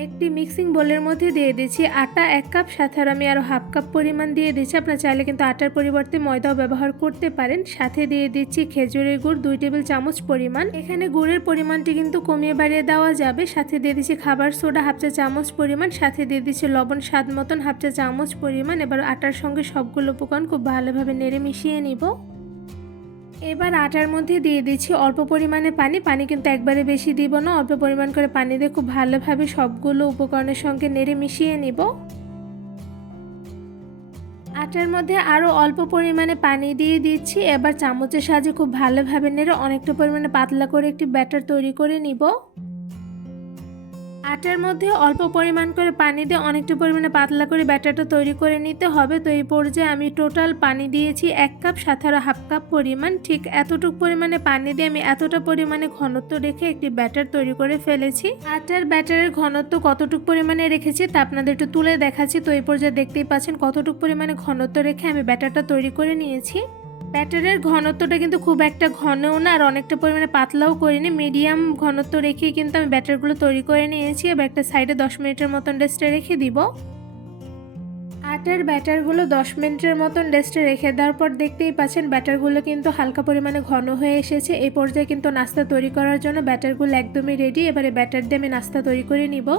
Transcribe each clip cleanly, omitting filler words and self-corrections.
একটি মিক্সিং বোলের মধ্যে দিয়ে দিচ্ছি আটা 1 কাপ, সাথে আমি আরও হাফ কাপ পরিমাণ দিয়ে দিচ্ছি। আপনারা চাইলে কিন্তু আটার পরিবর্তে ময়দাও ব্যবহার করতে পারেন। সাথে দিয়ে দিচ্ছি খেজুরের গুড় 2 টেবিল চামচ পরিমাণ। এখানে গুড়ের পরিমাণটি কিন্তু কমিয়ে বাড়িয়ে দেওয়া যাবে। সাথে দিয়ে দিচ্ছি খাবার সোডা হাফ চা চামচ পরিমাণ, সাথে দিয়ে দিচ্ছি লবণ স্বাদ মতন হাফ চা চামচ পরিমাণ। এবার আটার সঙ্গে সবগুলো উপকরণ খুব ভালোভাবে নেড়ে মিশিয়ে নিব। এবার আটার মধ্যে দিয়ে দিচ্ছি অল্প পরিমাণে পানি কিন্তু একবারে বেশি দিব না, অল্প পরিমাণ করে পানি দিয়ে খুব ভালোভাবে সবগুলো উপকরণের সঙ্গে নেড়ে মিশিয়ে নিব। আটার মধ্যে আরও অল্প পরিমাণে পানি দিয়ে দিচ্ছি। এবার চামচের সাহায্যে খুব ভালোভাবে নেড়ে অনেকটা পরিমাণে পাতলা করে একটি ব্যাটার তৈরি করে নিব। আটার মধ্যে অল্প পরিমাণ করে পানি দিয়ে অনেকটা পরিমাণে পাতলা করে ব্যাটারটা তৈরি করে নিতে হবে। তো এই পর্যায়ে আমি টোটাল পানি দিয়েছি 1 কাপ, সাথে আরও হাফ কাপ পরিমাণ। ঠিক এতটুকু পরিমাণে পানি দিয়ে আমি এতটা পরিমাণে ঘনত্ব রেখে একটি ব্যাটার তৈরি করে ফেলেছি। আটার ব্যাটারের ঘনত্ব কতটুকু পরিমাণে রেখেছি তা আপনাদের একটু তুলে দেখাচ্ছি। তো এই পর্যায়ে দেখতেই পাচ্ছেন কতটুকু পরিমাণে ঘনত্ব রেখে আমি ব্যাটারটা তৈরি করে নিয়েছি। ব্যাটারের ঘনত্বটা কিন্তু খুব একটা ঘনও না আর অনেকটা পরিমাণে পাতলাও করিনি, মিডিয়াম ঘনত্ব রেখেই কিন্তু আমি ব্যাটারগুলো তৈরি করে নিয়েছি। এবার একটা সাইডে 10 মিনিটের মতন রেস্টে রেখে দিব। আটার ব্যাটারগুলো 10 মিনিটের মতন রেস্টে রেখে দেওয়ার পর দেখতেই পাচ্ছেন ব্যাটারগুলো কিন্তু হালকা পরিমাণে ঘন হয়ে এসেছে। এই পর্যায়ে কিন্তু নাস্তা তৈরি করার জন্য ব্যাটারগুলো একদমই রেডি। এবারে ব্যাটার দিয়ে আমি নাস্তা তৈরি করে নিব।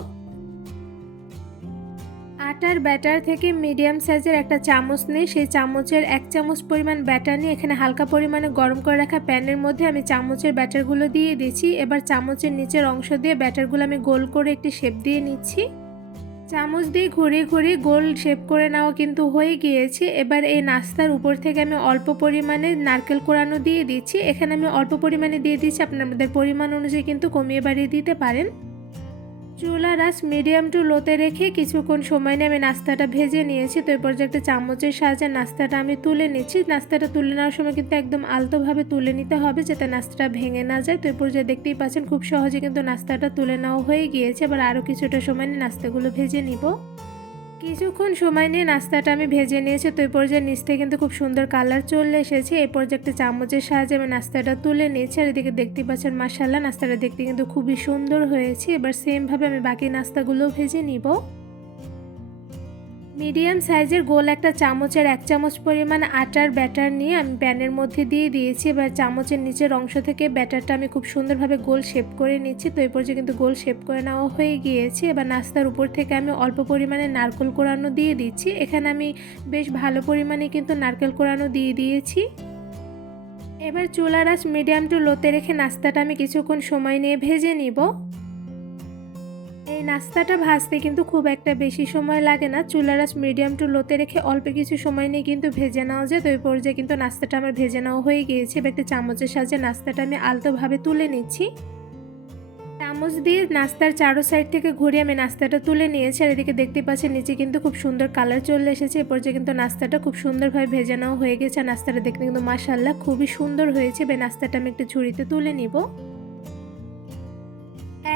আটার ব্যাটার থেকে মিডিয়াম সাইজের একটা চামচ নিয়ে সেই চামচের 1 চামচ পরিমাণ ব্যাটার নিয়ে এখানে হালকা পরিমাণে গরম করে রাখা প্যানের মধ্যে আমি চামচের ব্যাটারগুলো দিয়ে দিচ্ছি। এবার চামচের নিচের অংশ দিয়ে ব্যাটারগুলো আমি গোল করে একটি শেপ দিয়ে নিচ্ছি। চামচ দিয়ে ঘুরিয়ে ঘুরিয়ে গোল শেপ করে নেওয়া কিন্তু হয়ে গিয়েছে। এবার এই নাস্তার উপর থেকে আমি অল্প পরিমাণে নারকেল কোড়ানো দিয়ে দিচ্ছি। এখানে আমি অল্প পরিমাণে দিয়ে দিচ্ছি, আপনাদের পরিমাণ অনুযায়ী কিন্তু কমিয়ে বাড়িয়ে দিতে পারেন। চুলার আঁচ মিডিয়াম টু লোতে রেখে কিছুক্ষণ সময় নিয়ে আমি নাস্তাটা ভেজে নিয়েছি। তো এরপর যে একটা চামচের সাহায্যে নাস্তাটা আমি তুলে নিচ্ছি। নাস্তাটা তুলে নেওয়ার সময় কিন্তু একদম আলতোভাবে তুলে নিতে হবে যাতে নাস্তাটা ভেঙে না যায়। তো এরপর যে দেখতেই পাচ্ছেন খুব সহজে কিন্তু নাস্তাটা তুলে নেওয়া হয়ে গিয়েছে। এবার আরও কিছুটা সময় নিয়ে নাস্তাগুলো ভেজে নিব। কিছুক্ষণ সময় নিয়ে নাস্তাটা আমি ভেজে নিয়েছি। তো এই পর্যায়ে নিচ থেকে কিন্তু খুব সুন্দর কালার চলে এসেছে। এই পর্যায়ে একটা চামচের সাহায্যে আমি নাস্তাটা তুলে নিয়েছি। আর এদিকে দেখতে পাচ্ছেন মাশাআল্লাহ নাস্তাটা দেখতে কিন্তু খুবই সুন্দর হয়েছে। এবার সেমভাবে আমি বাকি নাস্তাগুলো ভেজে নিব। মিডিয়াম সাইজের গোল একটা চামচের 1 চামচ পরিমাণ আটার ব্যাটার নিয়ে আমি প্যানের মধ্যে দিয়ে দিয়েছি। এবার চামচের নিচের অংশ থেকে ব্যাটারটা আমি খুব সুন্দরভাবে গোল শেপ করে নিচ্ছি। তো এই পর্যায়ে কিন্তু গোল শেপ করে নেওয়া হয়ে গিয়েছে। এবার নাস্তার উপর থেকে আমি অল্প পরিমাণে নারকেল কোড়ানো দিয়ে দিচ্ছি। এখানে আমি বেশ ভালো পরিমাণে কিন্তু নারকেল কোড়ানো দিয়ে দিয়েছি। এবার চুলার আঁচ মিডিয়াম টু লোতে রেখে নাস্তাটা আমি কিছুক্ষণ সময় নিয়ে ভেজে নিব। এই নাস্তাটা ভাজতে কিন্তু খুব একটা বেশি সময় লাগে না। চুলার আঁচ মিডিয়াম টু লোতে রেখে অল্প কিছু সময় নিয়ে কিন্তু ভেজে নেওয়া যায়। তো এই পর্যায়ে কিন্তু নাস্তাটা আমার ভেজে নেওয়া হয়ে গিয়েছে। এবার একটা চামচের সাহায্যে নাস্তাটা আমি আলতোভাবে তুলে নিচ্ছি। চামচ দিয়ে নাস্তার চারো সাইড থেকে ঘুরিয়ে আমি নাস্তাটা তুলে নিয়েছি। আর এদিকে দেখতে পাচ্ছেন নিচে কিন্তু খুব সুন্দর কালার চলে এসেছে। এই পর্যায়ে কিন্তু নাস্তাটা খুব সুন্দরভাবে ভেজে নেওয়া হয়ে গেছে। আর নাস্তাটা দেখতে কিন্তু মাশাআল্লাহ খুবই সুন্দর হয়েছে। এবার নাস্তাটা আমি একটু ঝুড়িতে তুলে নিব।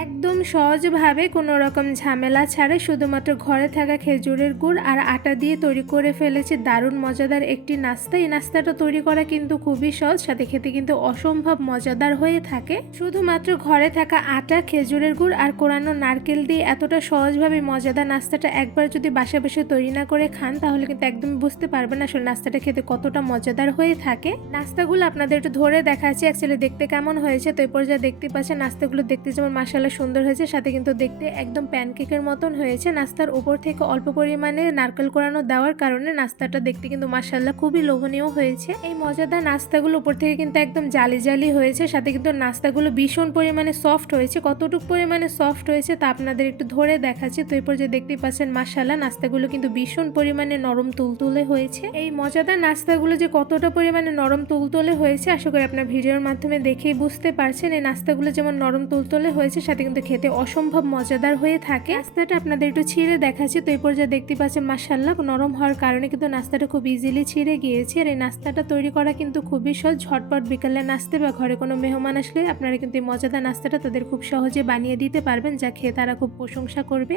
একদম সহজভাবে কোনো রকম ঝামেলা ছাড়াই শুধুমাত্র ঘরে থাকা খেজুরের গুড় আর আটা দিয়ে তৈরি করে ফেলেছি দারুণ মজাদার একটি নাস্তা। এই নাস্তাটা তৈরি করা কিন্তু খুবই সহজ, সাথে খেতে কিন্তু অসম্ভব মজাদার হয়ে থাকে। শুধুমাত্র ঘরে থাকা আটা, খেজুরের গুড় আর কোরানো নারকেল দিয়ে এতটা সহজভাবে মজাদার নাস্তাটা একবার যদি বাসা বসে তৈরি না করে খান তাহলে কিন্তু একদম বুঝতে পারবেন আসলে নাস্তাটা খেতে কতটা মজাদার হয়ে থাকে। নাস্তাগুলো আপনাদের একটু ধরে দেখাচ্ছি অ্যাকচুয়ালি দেখতে কেমন হয়েছে। তো এই পর্যায়ে দেখতে পাচ্ছেন নাস্তাগুলো দেখতে যেমন মাশাআল্লাহ সুন্দর হয়েছে, সাথে কিন্তু দেখতে একদম প্যানকেকের মতন হয়েছে। নাস্তার উপর থেকে অল্প পরিমাণে নারকেল কোড়ানো দেওয়ার কারণে নাস্তাটা দেখতে কিন্তু মাশাআল্লাহ খুবই লোভনীয় হয়েছে। এই মজাদার নাস্তাগুলো উপর থেকে কিন্তু একদম জালি জালি হয়েছে, সাথে কিন্তু নাস্তাগুলো ভীষণ পরিমাণে সফট হয়েছে। কতটুকু পরিমাণে সফট হয়েছে তা আপনাদের একটু ধরে দেখাচ্ছি। তো এরপর যে দেখতেই পাচ্ছেন মাশাআল্লাহ নাস্তাগুলো কিন্তু ভীষণ পরিমাণে নরম তুলতুলে হয়েছে। এই মজাদার নাস্তাগুলো যে কতটা পরিমাণে নরম তুলতুলে হয়েছে আশা করি আপনার ভিডিওর মাধ্যমে দেখেই বুঝতে পারছেন। এই নাস্তাগুলো যেমন নরম তুলতুলে হয়েছে সাথে কিন্তু খেতে অসম্ভব মজাদার হয়ে থাকে। নাস্তাটা আপনাদের একটু ছিঁড়ে দেখাচ্ছি। তো এই পর্যায়ে দেখতে পাচ্ছেন মাশাআল্লাহ নরম হওয়ার কারণে কিন্তু নাস্তাটা খুব ইজিলি ছিঁড়ে গিয়েছে। আর এই নাস্তাটা তৈরি করা কিন্তু খুবই সহজ, ঝটপট বিকালে নাস্তে বা ঘরে কোনো মেহমান আসলে আপনারা কিন্তু এই মজাদার নাস্তাটা তাদের খুব সহজে বানিয়ে দিতে পারবেন, যা খেয়ে তারা খুব প্রশংসা করবে।